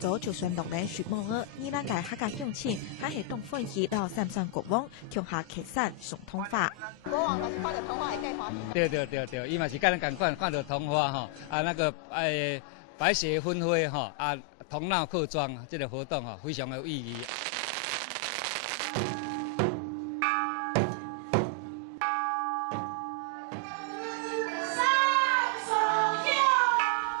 早就算6年雪梦了，依然嘅客家乡亲还系东欢喜到三山国王乡下客山送通花。国王嘛是看到通花会介欢喜。对，伊嘛是跟咱同款看到通花吼，那个白雪纷飞吼，头脑客庄这个活动非常有意义。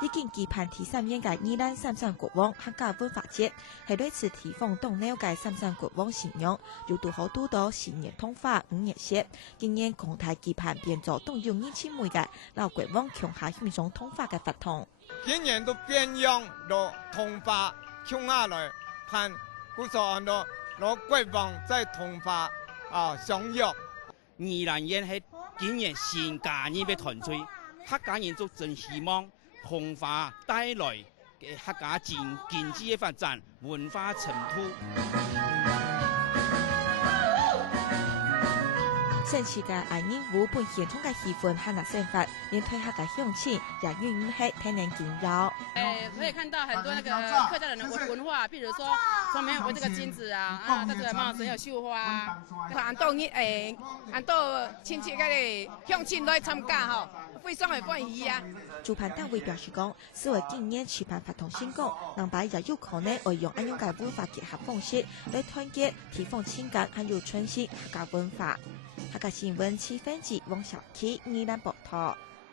已經期盼第3屆宜蘭三山國王客家文化節，係類似提奉東鳥嘅三山國王信仰，又拄好拄到4年通花5年節，今年公台期盼變做動用2000枚嘅老國王鄉下欣賞通花嘅法通。今年都變用到通花鄉下來盼，故說攞國王在通花享用。宜蘭縣係今年新家人嘅團聚，客家人都真希望。通花帶來嘅客家經濟嘅發展、文化塵土。新市嘅藝人舞本現場嘅氣氛和那生活，連推客嘅鄉親也願意係天然見繞。可以看到很多那個客家人的文化，譬如說上面有這個金子啊，這個帽子有繡花啊，很多很多親戚嘅鄉親都來參加吼，非常嘅歡喜啊。主辦單位表示講，視為今年舉辦法通成功，人擺也有可能會用安樣嘅文化結合方式來團結提奉情感，還有傳承客家文化。客家新聞7分之汪小琪宜蘭報道。